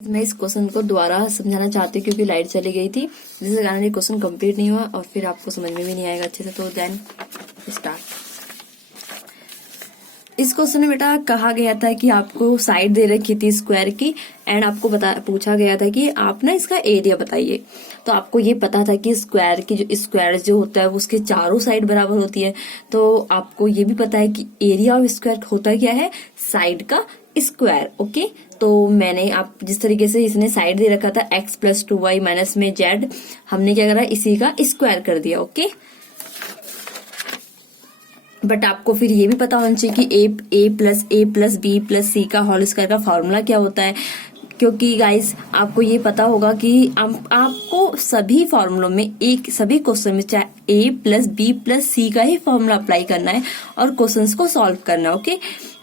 मैं इस क्वेश्चन को दोबारा समझाना चाहती हूँ क्योंकि लाइट चली गई थी, जिसके कारण ये क्वेश्चन कंप्लीट नहीं हुआ और फिर आपको समझ में भी नहीं आएगा अच्छे से। तो देन स्टार्ट। इस क्वेश्चन में बेटा कहा गया था कि आपको साइड दे रखी थी स्क्वायर की एंड आपको पूछा गया था कि आप ना इसका एरिया बताइए। तो आपको ये पता था कि स्क्वायर की स्क्वायर जो होता है वो उसके चारों साइड बराबर होती है। तो आपको ये भी पता है कि एरिया ऑफ स्क्वायर होता क्या है, साइड का स्क्वायर। ओके, तो मैंने आप जिस तरीके से इसने साइड दे रखा था x प्लस 2y माइनस में z, हमने क्या करा, इसी का स्क्वायर कर दिया। ओके, बट आपको फिर ये भी पता होना चाहिए कि a plus b plus c का होल स्क्वायर का फॉर्मूला क्या होता है। क्योंकि गाइस आपको ये पता होगा कि आपको सभी फॉर्मूलों में सभी क्वेश्चन में चाहे a plus b plus c का ही फॉर्मूला अप्लाई करना है और क्वेश्चंस को सॉल्व करना है। ओके,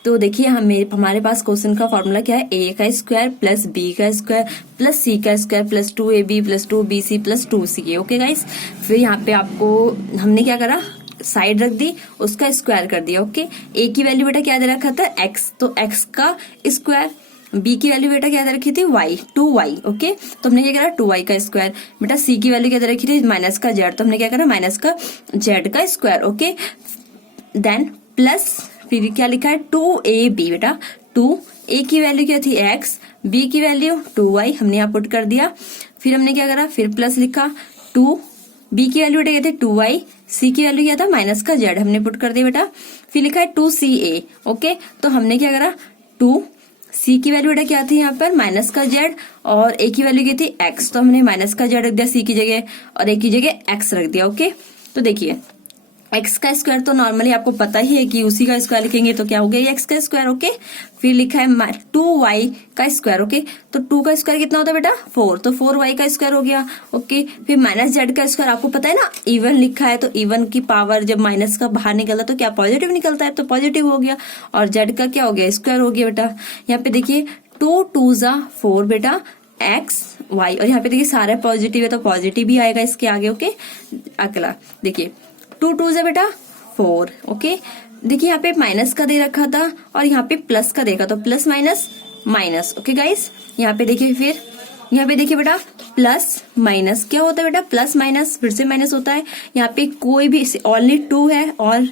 तो देखिए हमारे पास क्वेश्चन का फॉर्मूला क्या है, a का स्क्वायर प्लस b का स्क्वायर प्लस c का square plus 2ab plus 2bc plus 2ca। Okay guys, फिर यहाँ पे आपको हमने क्या करा, साइड रख दी, उसका स्क्वायर कर दिया। ओके, a की वैल्यू बेटा क्या दे रखा था, x, तो x का स्क्वायर, b की वैल्यू बेटा क्या दे रखी थी, y, 2y। ओके, तो हमने क्या करा, 2y का स्क्वायर। बेटा c की वैल्यू क्या दे रखी थी, माइनस का z, तो हमने क्या करा, माइनस का z का स्क्वायर। ओके, देन प्लस फिर क्या लिखा है, 2ab। बेटा 2a की वैल्यू क्या थी, x, b की वैल्यू 2y, हमने यहाँ पुट कर दिया। फिर हमने क्या करा, फिर प्लस लिखा, 2b की वैल्यू बेटा क्या थी, 2y, c की वैल्यू क्या था, माइनस का z, हमने पुट कर दिया बेटा। फिर लिखा है 2ca। ओके, तो हमने क्या करा, 2c की वैल्यू बेटा क्या थी यहाँ पर, माइनस का z, और a की वैल्यू क्या थी, x, तो हमने माइनस का z रख दिया c की जगह और a की जगह x रख दिया। ओके, तो देखिए x का स्क्वायर तो नॉर्मली आपको पता ही है कि उसी का स्क्वायर लिखेंगे तो क्या हो गया, x का स्क्वायर। ओके, फिर लिखा है 2y का स्क्वायर। ओके, तो 2 का स्क्वायर कितना होता है बेटा, 4, तो 4y का स्क्वायर हो गया। ओके, फिर माइनस z का स्क्वायर, आपको पता है ना इवन लिखा है तो इवन की पावर जब माइनस का बाहर निकलता तो क्या पॉजिटिव निकलता है, तो पॉजिटिव हो गया, और z का क्या हो गया, स्क्वायर हो गया। बेटा यहाँ पे देखिए 2 2 जा 4 बेटा x y, और यहाँ पे देखिए सारा पॉजिटिव है तो पॉजिटिव भी आएगा इसके आगे। ओके, अगला देखिए 2 2 जा बेटा 4। ओके, देखिए यहाँ पे माइनस का दे रखा था और यहाँ पे प्लस का देखा, तो plus minus minus. Okay guys, यहाँ पे देखिए, फिर यहाँ पे देखिए बेटा प्लस माइनस क्या होता है बेटा, प्लस माइनस फिर से माइनस होता है। यहाँ पे कोई भी ओनली 2 है और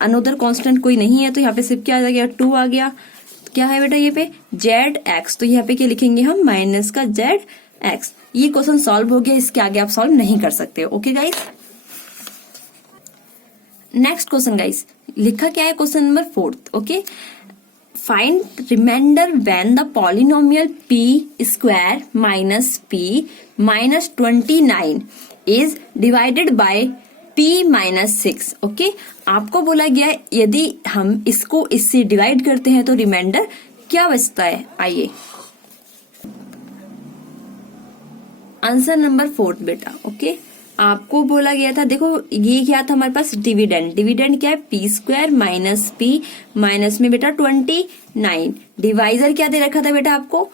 अनदर कांस्टेंट कोई नहीं है, तो यहाँ पे सिर्फ क्या आ गया, 2 आ गया। क्या है बेटा ये पे जेड एक्स, तो यहाँ पे क्या लिखेंगे हम, माइनस का जेड एक्स। ये क्वेश्चन सॉल्व हो गया, इसके आगे आप सॉल्व नहीं कर सकते। Okay guys, next question guys, लिखा क्या है question number 4। Okay, find reminder when the polynomial p square minus p minus 29 is divided by p minus 6। Okay, आपको बोला गया है यदि हम इसको इससे डिवाइड करते हैं तो रिमाइंडर क्या बचता है। आइए आंसर नंबर 4 बेटा। ओके, आपको बोला गया था, देखो ये क्या था हमारे पास, डिविडेंड। डिविडेंड क्या है, P square minus P minus में बेटा 29। डिवाइजर क्या दे रखा था बेटा आपको,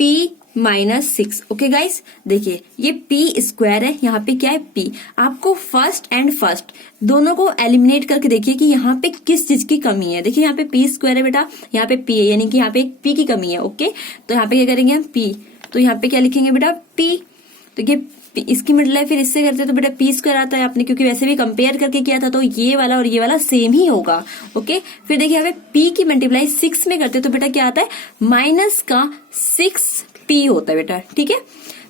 p माइनस 6। ओके गाइस, देखिए ये p स्क्वायर है, यहाँ पे क्या है p। आपको फर्स्ट एंड फर्स्ट दोनों को एलिमिनेट करके देखिए कि यहाँ पे किस चीज की कमी है। देखिए यहाँ पे p स्क्वायर है बेटा, यहाँ पे p है, यानी कि यहाँ पे p की कमी है। ओके, तो यहाँ पे क्या करेंगे हम p, तो यहाँ पे क्या लिखेंगे बेटा p, तो ये इसकी मिडिल है, फिर इससे करते हैं तो बेटा पी स्क्वायर आता है आपने, क्योंकि वैसे भी कंपेयर करके किया था तो ये वाला और ये वाला सेम ही होगा। ओके, फिर देखिए यहाँ पे पी की मल्टीप्लाई 6 में करते हैं तो बेटा क्या आता है, माइनस का 6p होता है बेटा। ठीक है,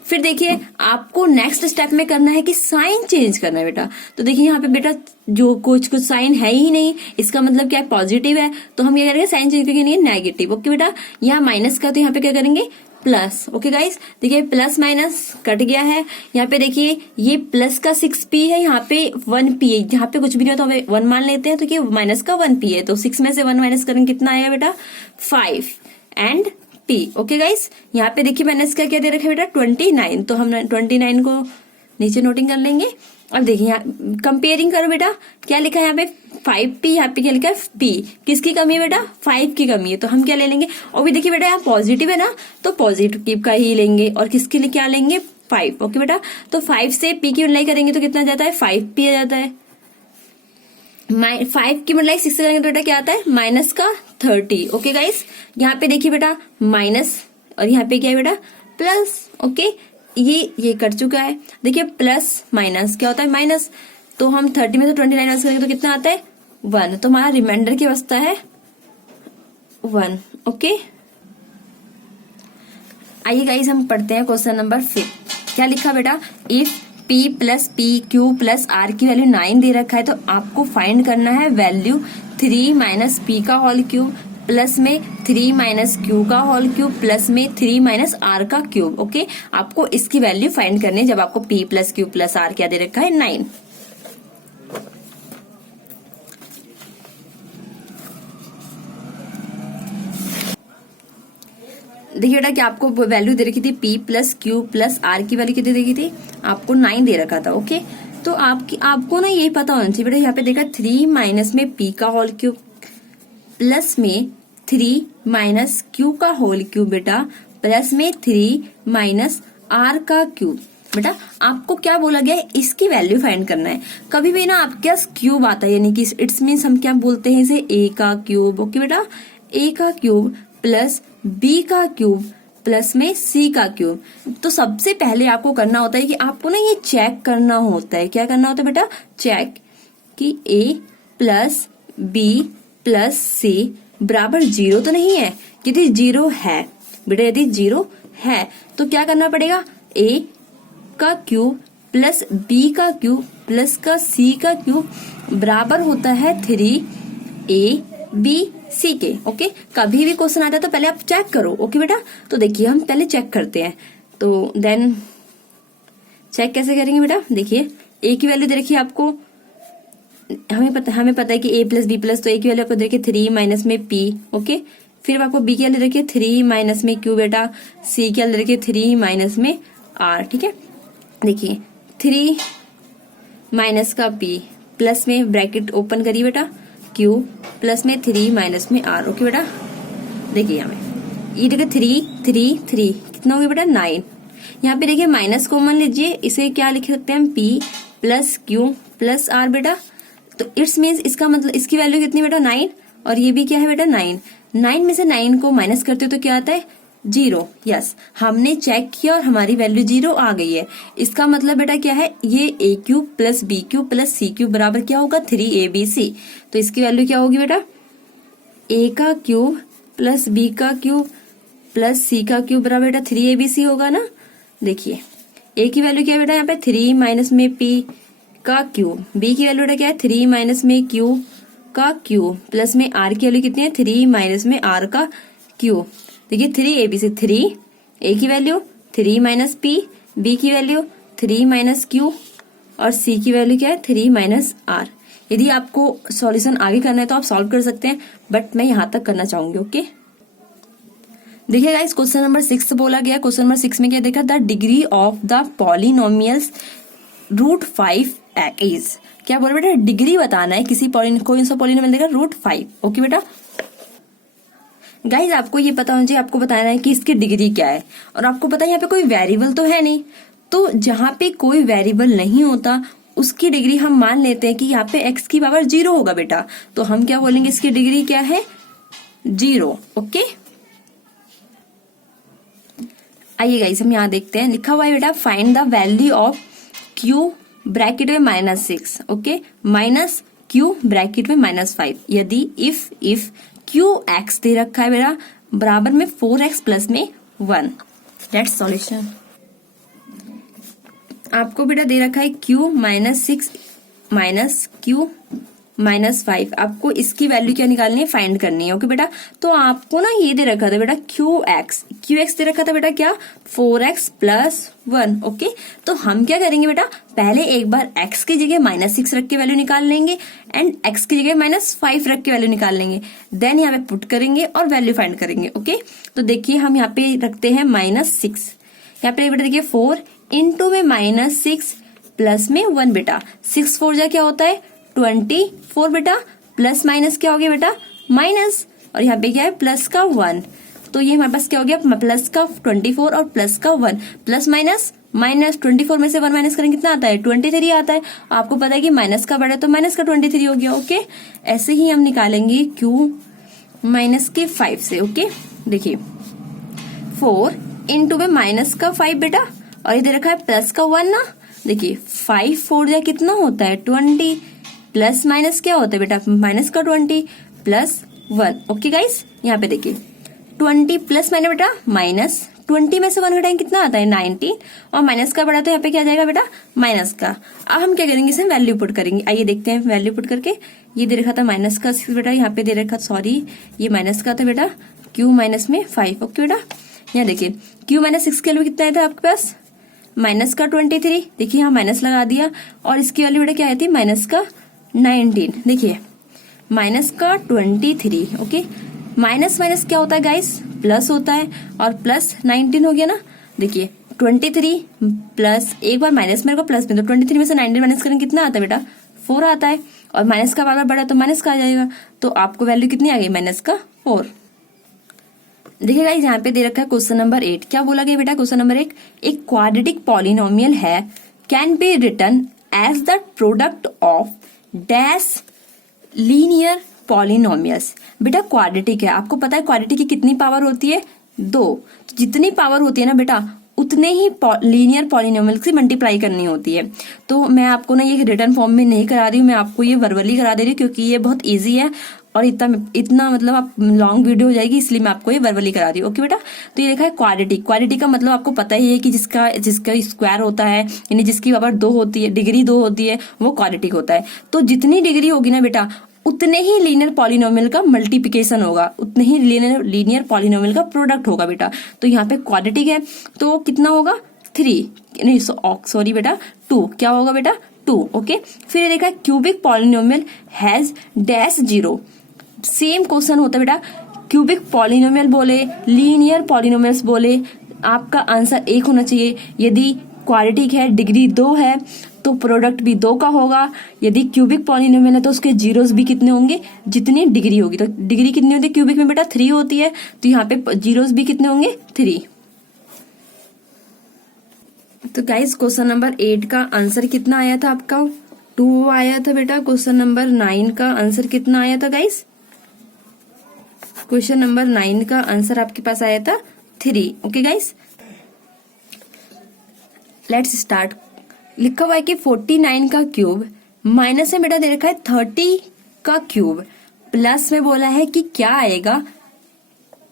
फिर देखिए आपको नेक्स्ट स्टेप में करना है कि साइन चेंज करना है बेटा। तो देखिए यहाँ पे बेटा जो कुछ साइन है ही नहीं, इसका मतलब क्या है, पॉजिटिव है, तो हम क्या करेंगे, साइन चेंज करके नहीं, नेगेटिव। ओके बेटा, यहाँ माइनस का तो यहाँ पे क्या करेंगे, प्लस। ओके गाइस, देखिए प्लस माइनस कट गया है। यहाँ पे देखिए ये प्लस का 6p है, यहाँ पे 1p है, यहाँ पे कुछ भी नहीं होता हमें 1 मान लेते हैं, तो ये माइनस का 1p है, तो 6 में से 1 माइनस करेंगे कितना आएगा बेटा, 5 एंड p। ओके गाइस, यहाँ पे देखिए माइनस का क्या दे रखा है बेटा, 29, तो हम 29 को नीचे नोटिंग कर लेंगे। और देखिए यहाँ कंपेयरिंग करो बेटा, क्या लिखा है यहाँ पे 5p, यहाँ पे क्या लिखा है p, किसकी कमी है बेटा, 5 की कमी है, तो हम क्या ले लेंगे। और भी देखिए बेटा यहाँ पॉजिटिव है ना, तो पॉजिटिव का ही लेंगे, और किसके लिए क्या लेंगे, 5। ओके बेटा, तो 5 से p की मल्टीप्लाई करेंगे तो कितना जाता है, 5p आ जाता है। 5 की मल्टीप्लाई 6 से करेंगे तो बेटा क्या आता है, माइनस का 30। ओके गाइस, यहाँ पे देखिए बेटा माइनस और यहाँ पे क्या है बेटा प्लस। ओके, ये कट चुका है। देखिए प्लस माइनस क्या होता है माइनस, तो हम 30 में से 29 माइनस करेंगे तो कितना आता है 1, तो हमारा रिमाइंडर क्या बचता है 1। ओके, आइए गाइस हम पढ़ते हैं क्वेश्चन नंबर 5। क्या लिखा बेटा, if p plus p q plus r की वैल्यू 9 दे रखा है तो आपको फाइंड करना है वैल्यू 3 माइनस पी का होल क्यूब प्लस में 3 माइनस क्यू का होल क्यूब प्लस में 3 माइनस आर का क्यूब। ओके, आपको इसकी वैल्यू फाइंड करनी है जब आपको p plus q plus r क्या दे रखा है 9। देखिए बेटा कि आपको वैल्यू दे रखी थी p plus q plus r की वैल्यू कितनी दे रखी थी, आपको 9 दे रखा था। ओके, तो आपको ना ये पता होना चाहिए बेटा, यहाँ पे देखा 3 माइनस में p का होल क्यूब प्लस में 3 माइनस क्यू का होल क्यूब बेटा प्लस में 3 माइनस आर का क्यूब। बेटा आपको क्या बोला गया है, इसकी वैल्यू फाइंड करना है। कभी भी ना आपके पास क्यूब आता है यानी कि इट्स मीन्स हम क्या बोलते हैं इसे a का क्यूब। ओके बेटा, a का क्यूब प्लस b का क्यूब प्लस में c का क्यूब। तो सबसे पहले आपको करना होता है कि आपको ना ये चेक करना होता है। क्या करना होता है बेटा, चेक कि a plus b plus c बराबर 0 तो नहीं है। यदि 0 है बेटा, यदि 0 है तो क्या करना पड़ेगा, a का क्यूब प्लस b का क्यूब प्लस का c का क्यूब बराबर होता है 3abc के। ओके, कभी भी क्वेश्चन आता है तो पहले आप चेक करो। ओके बेटा, तो देखिए हम पहले चेक करते हैं। तो देन चेक कैसे करेंगे बेटा, देखिए a की वैल्यू दे रखी है आपको, हमें पता है कि a प्लस बी प्लस, तो a की वैल्यू आपको देखिए 3 माइनस में p। ओके, फिर आपको b की वैल्यू देखिए 3 माइनस में q बेटा, c की वैल्यू देखिए 3 माइनस में r। ठीक है, देखिए 3 माइनस का p प्लस में ब्रैकेट ओपन करिए बेटा q प्लस में 3 माइनस में r। ओके बेटा, देखिए यहाँ में ये देखिए 3 कितना हो गया बेटा 9। यहाँ पे देखिए माइनस कॉमन लीजिए, इसे क्या लिख सकते हैं हम p plus q plus r बेटा। तो इट्स मीन्स इसका मतलब इसकी वैल्यू कितनी बेटा 9, और ये भी क्या है बेटा 9। 9 में से 9 को माइनस करते हो तो क्या आता है 0। यस, हमने चेक किया और हमारी वैल्यू 0 आ गई है। इसका मतलब बेटा क्या है, ये a cube plus b cube plus c cube बराबर क्या होगा 3abc। तो इसकी वैल्यू क्या होगी बेटा, a का क्यूब प्लस b का क्यूब प्लस c का क्यूब बराबर बेटा 3abc होगा ना। देखिए a की वैल्यू क्या है बेटा, यहाँ पे 3 माइनस में p का क्यूब, b की वैल्यू बेटा क्या है 3 माइनस में q का क्यूब प्लस में r की वैल्यू कितनी है 3 माइनस में r का क्यूब। देखिए 3abc, 3 a की वैल्यू 3 माइनस p, b की वैल्यू 3 माइनस q और c की वैल्यू क्या है 3 माइनस r। यदि आपको सॉल्यूशन आगे करना है तो आप सॉल्व कर सकते हैं, बट मैं यहाँ तक करना चाहूंगी। ओके, देखिए गाइस क्वेश्चन नंबर 6 बोला गया। क्वेश्चन नंबर 6 में क्या देखा, the degree of the polynomials √5 is. क्या बोल बेटा, डिग्री बताना है किसी कोई सा पॉलिनोमियल देगा √5। ओके बेटा, गाइज आपको ये पता होना चाहिए, आपको बताना है कि इसकी डिग्री क्या है, और आपको पता है यहाँ पे कोई वेरिएबल तो है नहीं, तो जहां पे कोई वेरिएबल नहीं होता उसकी डिग्री हम मान लेते हैं कि यहाँ पे x की पावर 0 होगा बेटा, तो हम क्या बोलेंगे इसकी डिग्री क्या है 0। ओके, आइए गाइस हम यहाँ देखते हैं, लिखा हुआ है बेटा find the value of q bracket में -6। ओके, माइनस q ब्रैकेट में -5 यदि इफ qx दे रखा है बेटा बराबर में 4x प्लस में 1। That's solution. आपको बेटा दे रखा है q -6 माइनस q -5, आपको इसकी वैल्यू क्या निकालनी है, फाइंड करनी है। ओके बेटा, तो आपको ना ये दे रखा था बेटा qx दे रखा था बेटा क्या 4x प्लस 1। ओके, तो हम क्या करेंगे बेटा, पहले एक बार x की जगह -6 रख के वैल्यू निकाल लेंगे एंड x की जगह -5 रख के वैल्यू निकाल लेंगे, देन यहाँ पे पुट करेंगे और वैल्यू फाइंड करेंगे। ओके, तो देखिए हम यहाँ पे रखते हैं -6, यहाँ पे बेटा देखिए 4 इंटू में -6 प्लस में 1 बेटा, 6 4 जा क्या होता है 24 बेटा, प्लस माइनस क्या हो गया बेटा माइनस, और यहाँ पे क्या है प्लस का 1, तो ये हमारे पास क्या हो गया प्लस का 24 और प्लस का 1, प्लस माइनस माइनस 24 में से 1 माइनस करेंगे कितना आता है 23 आता है। आपको पता है कि माइनस का बड़ा तो माइनस का 23 हो गया। ओके, ऐसे ही हम निकालेंगे q -5 से। ओके, देखिए 4 इंटू में माइनस का 5 बेटा, और ये दे रखा है प्लस का 1 ना। देखिए 5 4 या कितना होता है 20, प्लस माइनस क्या होता है बेटा माइनस का 20 प्लस 1। ओके गाइस, यहाँ पे देखिए 20 प्लस माइनस बेटा माइनस 20 में से 1 घटाएंगे कितना आता है 19, और माइनस का बड़ा तो यहाँ पे क्या जाएगा बेटा माइनस का। अब हम क्या करेंगे, इसे वैल्यू पुट करेंगे। आइए देखते हैं वैल्यू पुट करके। ये दे रखा था माइनस का 6 बेटा, यहाँ पे दे रखा सॉरी ये माइनस का था बेटा, क्यू माइनस में 5। ओके बेटा, यहाँ देखिए क्यू माइनस 6 के वैल्यू कितना आया था आपके पास माइनस का 23। देखिए यहाँ माइनस लगा दिया, और इसकी वैल्यू बेटा क्या आई थी माइनस का 19। देखिए माइनस का 23। ओके, माइनस माइनस क्या होता है गाइस प्लस होता है, और प्लस 19 हो गया ना। देखिए 23 प्लस एक बार माइनस मेरे को प्लस में, तो 23 में से 19 माइनस करेंगे कितना आता है बेटा 4 आता है, और माइनस का बार बार बढ़ा तो माइनस का आ जाएगा, तो आपको वैल्यू कितनी आ गई माइनस का 4। देखिए गाइस यहाँ पे दे रखा है क्वेश्चन नंबर 8। क्या बोला गया बेटा क्वेश्चन नंबर 1, एक क्वाड्रेटिक पॉलिनोमियल है can be written as the product of dash linear polynomials. बेटा क्वाड्रेटिक है, आपको पता है क्वाड्रेटिक की कितनी पावर होती है 2, तो जितनी पावर होती है ना बेटा उतने ही लीनियर पॉलिनोमियल से मल्टीप्लाई करनी होती है। तो मैं आपको ना ये रिटर्न फॉर्म में नहीं करा रही हूँ, मैं आपको ये वर्बली करा दे रही हूँ क्योंकि ये बहुत इजी है, और इतना मतलब आप लॉन्ग वीडियो हो जाएगी, इसलिए मैं आपको ये वर्बली करा रही हूँ। ओके बेटा, तो ये देखा है क्वाड्रेटिक। क्वाड्रेटिक का मतलब आपको पता ही है कि जिसका स्क्वायर होता है, यानी जिसकी पावर 2 होती है, डिग्री 2 होती है, वो क्वाड्रेटिक होता है। तो जितनी डिग्री होगी ना बेटा उतने ही लीनियर पॉलिनोमियल का मल्टीप्लिकेशन होगा, उतने ही लीनियर पॉलिनोमियल का प्रोडक्ट होगा बेटा। तो यहाँ पे क्वाड्रेटिक है तो कितना होगा 3, नहीं सॉरी बेटा 2। क्या होगा बेटा 2। ओके, फिर ये देखा cubic polynomial has dash 0। Same question होता है बेटा, क्यूबिक पॉलिनोमियल बोले लीनियर पॉलिनोमियल्स बोले, आपका आंसर एक होना चाहिए। यदि क्वाड्रेटिक है डिग्री 2 है तो प्रोडक्ट भी 2 का होगा। यदि क्यूबिक पॉलिनोमियल है तो उसके जीरोस भी कितने होंगे जितनी डिग्री होगी। तो डिग्री कितनी होती है क्यूबिक में बेटा 3 होती है, तो यहाँ पे जीरोस भी कितने होंगे 3। तो गाइस क्वेश्चन नंबर 8 का आंसर कितना आया था आपका 2 आया था बेटा। क्वेश्चन नंबर 9 का आंसर कितना आया था गाइस, क्वेश्चन नंबर 9 का आंसर आपके पास आया था 3। Okay guys, let's start. लिखा हुआ है कि 49 का क्यूब माइनस में बेटा दे रखा है 30 का क्यूब, प्लस में बोला है कि क्या आएगा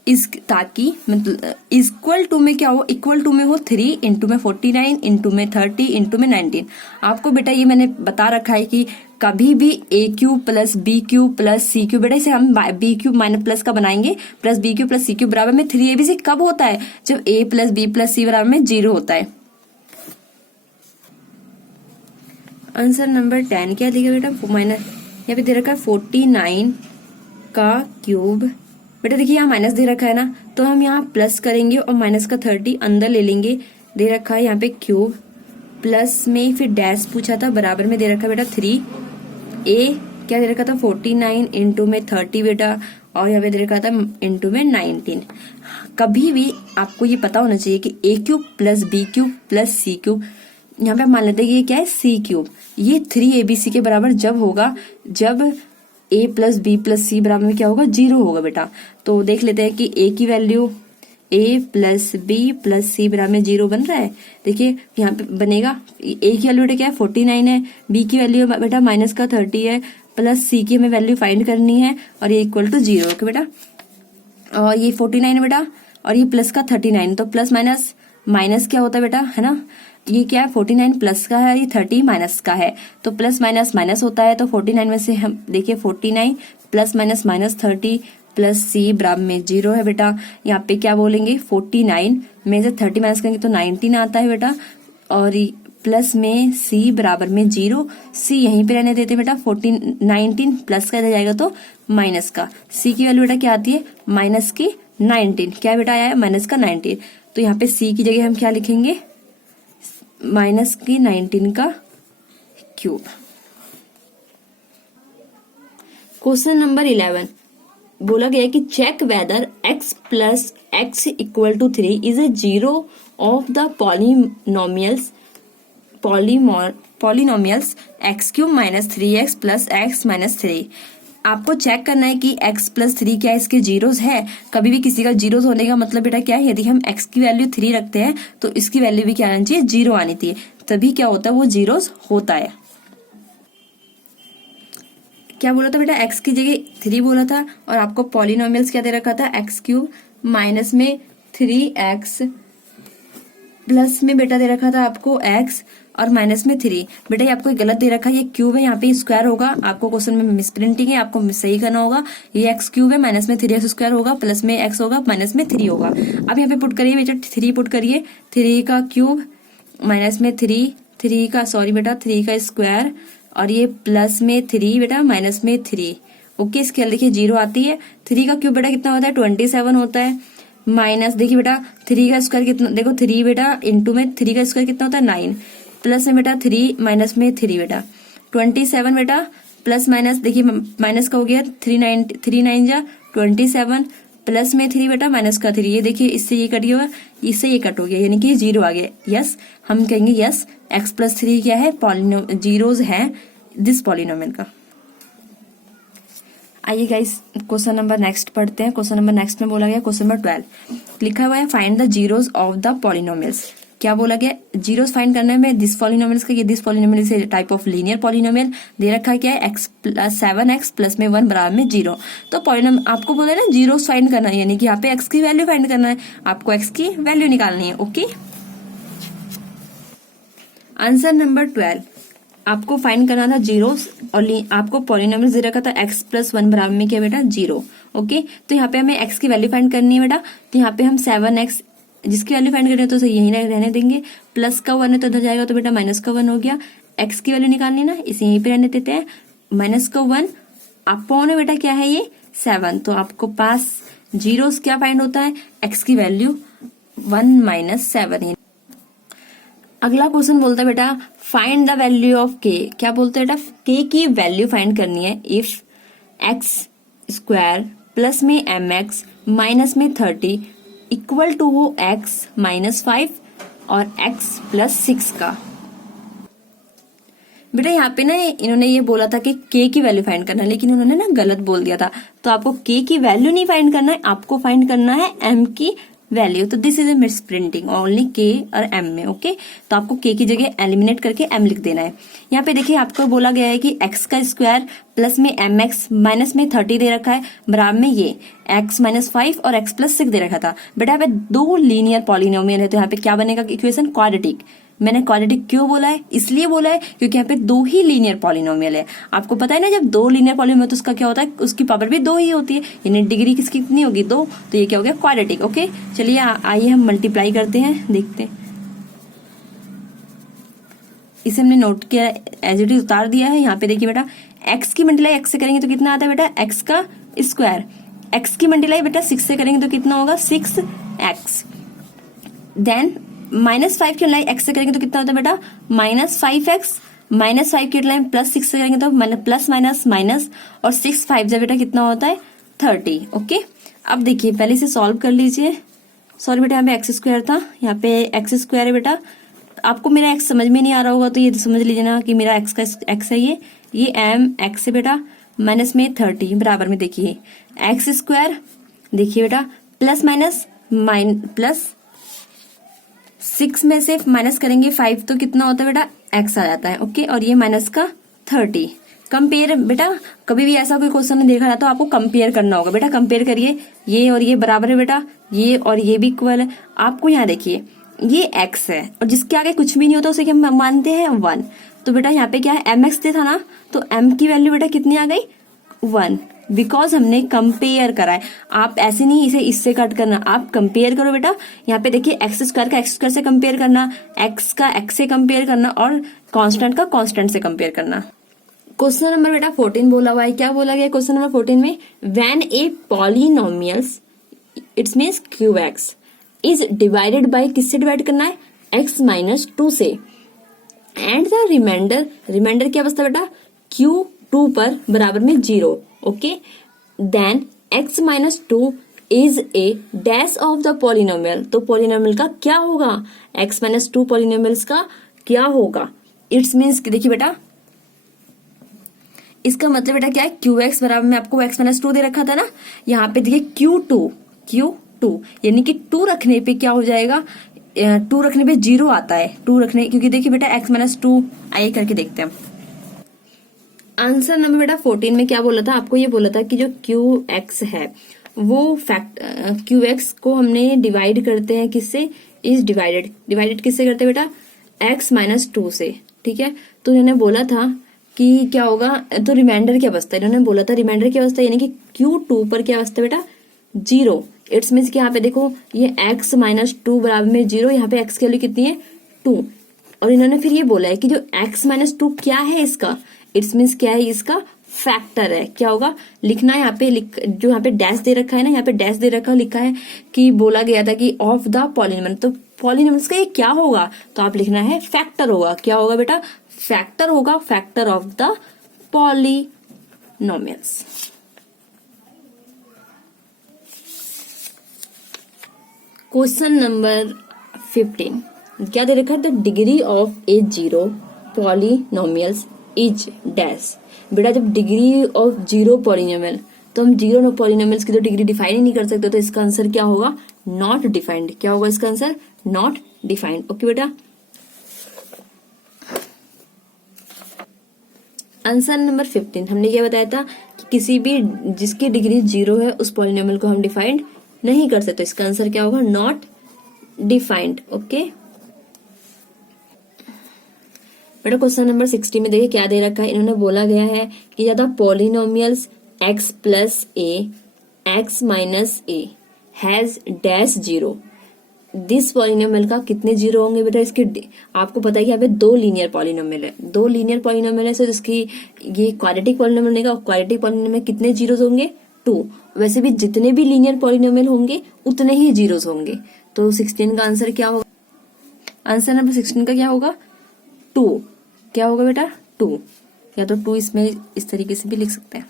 इस, ताकि मतलब इक्वल टू में क्या हो, इक्वल टू में हो 3 इंटू में 49 इंटू में 30 इंटू में 19। आपको बेटा ये मैंने बता रखा है कि कभी भी a cube plus b cube plus c cube, बेटा इसे हम बी क्यूब माइनस प्लस का बनाएंगे, plus b cube plus c cube बराबर में 3abc कब होता है, जब a plus b plus c बराबर में 0 होता है। आंसर नंबर 10 क्या दिया बेटा माइनस, यहाँ पे दे रखा है 49 का क्यूब। बेटा देखिए यहाँ माइनस दे रखा है ना, तो हम यहाँ प्लस करेंगे और माइनस का 30 अंदर ले लेंगे। दे रखा है यहाँ पे क्यूब, प्लस में फिर डैश पूछा था, बराबर में दे रखा है बेटा 3। ए क्या दे रखा था 49 इंटू में 30 बेटा, और यहाँ पे दे रखा था इंटू में 19। कभी भी आपको ये पता होना चाहिए कि a cube plus b cube plus c cube, यहाँ पे मान लेते हैं कि ये क्या है सी क्यूब, ये 3abc के बराबर जब होगा जब a plus b plus c बराबर में क्या होगा 0 होगा बेटा। तो देख लेते हैं कि a की value a plus b plus c बराबर में 0 बन रहा है। देखिए यहाँ पे बनेगा a की वैल्यू बेटा क्या है 49 है, b की वैल्यू बेटा माइनस का 30 है, प्लस c की हमें वैल्यू फाइंड करनी है, और ये इक्वल टू 0। ओके बेटा, और ये 49 है बेटा, और ये प्लस का 39, तो प्लस माइनस माइनस क्या होता है बेटा, है ना, ये क्या है 49 प्लस का है, ये 30 माइनस का है, तो प्लस माइनस माइनस होता है। तो 49 में से हम देखिए 49 plus minus minus 30 plus c बराबर में 0 है बेटा। यहाँ पे क्या बोलेंगे 49 में से 30 माइनस करेंगे तो 19 आता है बेटा, और प्लस में सी बराबर में 0, सी यहीं पे रहने देते बेटा। 19 प्लस का जाएगा तो माइनस का, सी की वैल्यू बेटा क्या आती है माइनस की 19, क्या बेटा आया है माइनस का 19। तो यहाँ पे सी की जगह हम क्या लिखेंगे माइनस की 19 का क्यूब। क्वेश्चन नंबर 11 बोला गया कि check whether x plus x equal to 3 is a zero of the polynomials x cube minus 3x plus x minus 3। आपको चेक करना है कि x प्लस 3 क्या इसके जीरोस है। कभी भी किसी का जीरोस होने का मतलब बेटा क्या है, यदि हम x की वैल्यू 3 रखते हैं तो इसकी वैल्यू भी क्या आनी चाहिए, 0 आनी चाहिए, तभी क्या होता है, वो जीरोस होता है। क्या बोला था बेटा, x की जगह 3 बोला था, और आपको पॉलिनोमियल्स क्या दे रखा था, x³ माइनस में 3x प्लस में बेटा दे रखा था आपको x और माइनस में 3। बेटा ये आपको गलत दे रखा है, ये क्यूब है, यहाँ पे स्क्वायर होगा, आपको क्वेश्चन में मिस प्रिंटिंग है, आपको सही करना होगा। ये x³ है, माइनस में 3x स्क्वायर होगा, प्लस में x होगा, माइनस में 3 होगा। अब यहाँ पे पुट करिए बेटा, 3 पुट करिए, 3 का क्यूब माइनस में 3 का स्क्वायर, और ये प्लस में 3 बेटा माइनस में 3। ओके, इसके देखिए 0 आती है। 3 का क्यूब बेटा कितना होता है, 27 होता है, माइनस देखिए बेटा 3 का स्क्वायर कितना, देखो 3 बेटा इंटू में 3 का स्क्वायर कितना होता है 9, प्लस में बेटा 3 माइनस में 3 बेटा 27 बेटा, प्लस माइनस देखिए माइनस का हो गया 3 9 जा 27, प्लस में 3 बेटा माइनस का 3, ये देखिए इससे ये कट गया, इससे ये कट हो गया, यानी कि 0 आ गया। यस, हम कहेंगे यस x प्लस 3 क्या है, जीरोज है दिस पॉलिनोमियल का। आइए गाइस क्वेश्चन नंबर नेक्स्ट पढ़ते हैं। क्वेश्चन नंबर नेक्स्ट में बोला गया, क्वेश्चन नंबर 12 लिखा हुआ है, find the zeros of the polynomials. क्या बोला गया, जीरोस फाइंड करने में दिस पॉलिनोमियल्स का, ये दिस पॉलिनोमियल से टाइप ऑफ लीनियर पॉलिनोमियल दे रखा है, क्या है, x प्लस 7x प्लस में 1 बराबर में 0। तो पॉलिनोमियल आपको बोला ना जीरोस फाइंड करना है, यानी कि यहाँ पे x की वैल्यू फाइंड करना है, आपको x की वैल्यू निकालनी है। ओके, आंसर नंबर 12 आपको फाइंड करना था जीरोस, और आपको पॉलिनोमियल दे रखा था x प्लस 1 बराबर में क्या बेटा 0। ओके, तो यहाँ पे हमें x की वैल्यू फाइंड करनी है बेटा, तो यहाँ पे हम 7x जिसकी वैल्यू फाइंड करनी है तो यही रहने देंगे, प्लस का 1 है तो इधर जाएगा तो बेटा माइनस का 1 हो गया। x की वैल्यू निकालनी ना, इसे यहीं पे रहने देते हैं, माइनस का 1 अपॉन है बेटा क्या है ये 7, तो आपको पास जीरोस क्या फाइंड होता है, x की वैल्यू 1 माइनस 7। अगला क्वेश्चन बोलता है बेटा find the value of k। क्या बोलते हैं बेटा, k की वैल्यू फाइंड करनी है इफ x स्क्वायर प्लस में mx माइनस में 30 इक्वल टू हो x माइनस 5 और x प्लस 6 का। बेटा यहाँ पे ना इन्होंने ये बोला था कि k की वैल्यू फाइंड करना है, लेकिन उन्होंने ना गलत बोल दिया था, तो आपको k की वैल्यू नहीं फाइंड करना है, आपको फाइंड करना है m की वैल्यू। तो this is a miss printing, only k और m में। ओके, तो आपको k की जगह एलिमिनेट करके m लिख देना है। यहाँ पे देखिए आपको बोला गया है कि x का स्क्वायर प्लस में mx माइनस में 30 दे रखा है, बराबर में ये x माइनस 5 और x प्लस 6 दे रखा था। बेटा यहाँ पे 2 लीनियर पॉलिनोमियल है, तो यहाँ पे क्या बनेगा इक्वेशन, क्वाड्रेटिक। मैंने क्वाड्रेटिक क्यों बोला है, इसलिए बोला है क्योंकि यहाँ पे 2 ही लीनियर पॉलिनोमियल है। आपको पता है ना, जब 2 लीनियर पॉलिनोमियल तो उसका क्या होता है, उसकी पावर भी 2 ही होती है, यानी डिग्री किसकी कितनी होगी 2, तो ये क्या हो गया क्वाड्रेटिक। ओके, चलिए आइए हम मल्टीप्लाई करते हैं, देखते हैं। इसे हमने नोट किया, एज इट इज उतार दिया है। यहाँ पे देखिए बेटा x की मल्टीप्लाई x से करेंगे तो कितना आता है बेटा, x का स्क्वायर, x की मल्टीप्लाई बेटा 6 से करेंगे तो कितना होगा 6x, देन माइनस 5 की मल्टीप्लाई x से करेंगे तो कितना होता है बेटा माइनस 5x, माइनस 5 की मल्टीप्लाई प्लस 6 से करेंगे तो प्लस माइनस माइनस, और 6 5 जब बेटा कितना होता है 30। ओके, अब देखिए पहले इसे सॉल्व कर लीजिए। सॉरी बेटा यहाँ पे एक्स स्क्वायर था, यहाँ पे एक्स स्क्वायर है बेटा, आपको मेरा एक्स समझ में नहीं आ रहा होगा तो ये समझ लीजिए ना कि मेरा एक्स का एक्स है, ये एम एक्स है बेटा, माइनस में 30 बराबर में देखिए एक्स स्क्वायर, देखिए बेटा प्लस माइनस प्लस 6 में से माइनस करेंगे 5 तो कितना होता है बेटा एक्स आ जाता है। ओके, और ये माइनस का 30। कंपेयर बेटा, कभी भी ऐसा कोई क्वेश्चन नहीं देखा जाता तो आपको कंपेयर करना होगा बेटा। कंपेयर करिए, ये और ये बराबर है बेटा, ये और ये भी इक्वल है। आपको यहाँ देखिए ये x है और जिसके आगे कुछ भी नहीं होता उसे क्या मानते हैं 1, तो बेटा यहाँ पे क्या है mx दे था ना, तो m की वैल्यू बेटा कितनी आ गई 1, बिकॉज हमने कंपेयर करा है। आप ऐसे नहीं इसे इससे कट करना, आप कंपेयर करो बेटा। यहाँ पे देखिए एक्स स्क्वायर का एक्स स्क्वायर से कंपेयर करना, एक्स का एक्स से कंपेयर करना, और कांस्टेंट का कांस्टेंट से कंपेयर करना। क्वेश्चन नंबर बेटा 14 बोला हुआ है। क्या बोला गया क्वेश्चन नंबर 14 में, when A polynomials it's means cube x is divided bye, किससे डिवाइड करना है x माइनस 2 से, एंड द रिमाइंडर क्या बचता बेटा q2 पर बराबर में 0। Okay, then x minus 2 is a dash of the polynomial, तो पॉलिनोमियल का क्या होगा, x माइनस 2 पॉलिनोमियल्स का क्या होगा। इट्स मीन्स देखिए बेटा इसका मतलब बेटा क्या है, क्यू एक्स बराबर में आपको x माइनस 2 दे रखा था ना, यहाँ पे देखिए Q2 यानी कि 2 रखने पे क्या हो जाएगा, 2 रखने पे 0 आता है, 2 रखने, क्योंकि देखिए बेटा x माइनस 2, आइए करके देखते हैं। आंसर नंबर बेटा 14 में क्या बोला था, आपको ये बोला था कि जो क्यू एक्स है वो क्यू एक्स को हमने डिवाइड करते हैं किससे, इज डिवाइडेड किससे करते हैं बेटा, x माइनस 2 से, ठीक है। तो इन्होंने बोला था कि क्या होगा, तो रिमाइंडर क्या बचता है, इन्होंने बोला था रिमाइंडर क्या बचता है, यानी कि Q2 पर क्या बचता है बेटा, 0। इट्स मीन्स कि यहाँ पे देखो ये x माइनस 2 बराबर में 0, यहाँ पे x की वैल्यू कितनी है 2, और इन्होंने फिर ये बोला है कि जो x माइनस 2 क्या है इसका, इट्स मीन्स क्या है, इसका फैक्टर है। क्या होगा लिखना है यहाँ पे, जो यहाँ पे डैश दे रखा है ना, यहाँ पे डैश दे रखा लिखा है कि बोला गया था कि ऑफ द पॉलिनोमियल, तो पॉलिनोमियल्स का ये क्या होगा, तो आप लिखना है फैक्टर होगा। क्या होगा बेटा, फैक्टर होगा, factor of the polynomials. Question number 15 क्या दे रखा है, the degree of A zero polynomials is dash. बेटा जब डिग्री ऑफ 0 पॉलिनोमियल, तो हम 0 पॉलिनोमियल्स की तो डिग्री डिफाइन ही नहीं कर सकते, तो इसका आंसर क्या होगा, नॉट डिफाइंड। क्या होगा इसका आंसर, नॉट डिफाइंड। ओके बेटा, आंसर नंबर 15 हमने क्या बताया था कि किसी भी जिसकी डिग्री 0 है उस पॉलिनोमियल को हम डिफाइंड नहीं कर सकते, इसका आंसर क्या होगा, नॉट डिफाइंड। ओके बेटा, क्वेश्चन नंबर 16 में देखिए क्या दे रखा है, इन्होंने बोला गया है कि ज्यादा polynomials x plus A x minus A has dash 0, this polynomial का कितने 0 होंगे बेटा, इसके आपको पता है कि यहाँ पे 2 लीनियर पॉलिनोमियल है, 2 लीनियर पॉलिनोमियल है, तो इसकी ये क्वाड्रेटिक पॉलिनोमियल नहीं, क्वाड्रेटिक पॉलिनोमियल में कितने जीरोस होंगे, 2। वैसे भी जितने भी लीनियर पॉलिनोमियल होंगे उतने ही जीरोस होंगे, तो 16 का आंसर क्या होगा, आंसर नंबर 16 का क्या होगा, 2। क्या होगा बेटा, 2, या तो 2 इसमें इस तरीके से भी लिख सकते हैं।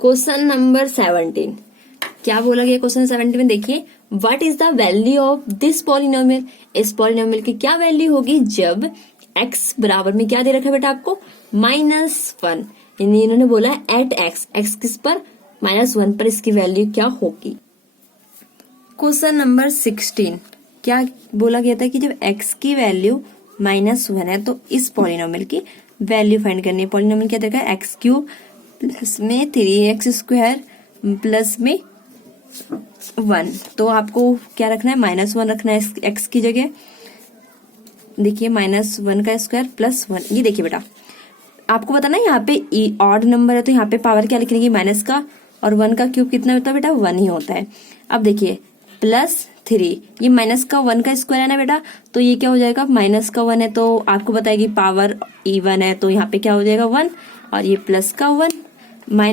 क्वेश्चन नंबर 17 क्या बोला गया, क्वेश्चन 17 में देखिए, what is the value of this polynomial, इस पॉलिनोमियल की क्या वैल्यू होगी जब x बराबर में क्या दे रखा है बेटा आपको, -1, यानी इन्होंने बोला है एट x किस पर, -1 पर इसकी वैल्यू क्या होगी। क्वेश्चन नंबर 16 क्या बोला गया था कि जब x की वैल्यू -1 है तो इस पॉलिनोमियल की वैल्यू फाइंड करनी है। पॉलिनोमियल क्या देखा है, x³ प्लस में 3x² प्लस में 1, तो आपको क्या रखना है, -1 रखना है x की जगह। देखिए -1 का स्क्वायर प्लस 1, ये देखिए बेटा आपको पता ना यहाँ पे ऑड नंबर है तो यहाँ पे पावर क्या लिखने की, माइनस का, और 1 का क्यूब कितना होता है बेटा, 1 ही होता है। अब देखिए +3, ये माइनस का 1 का स्क्वायर है ना बेटा, तो ये क्या हो जाएगा, माइनस का 1 है तो आपको पता है कि पावर इवन है, तो यहाँ पे क्या हो जाएगा 1, और ये प्लस का 1।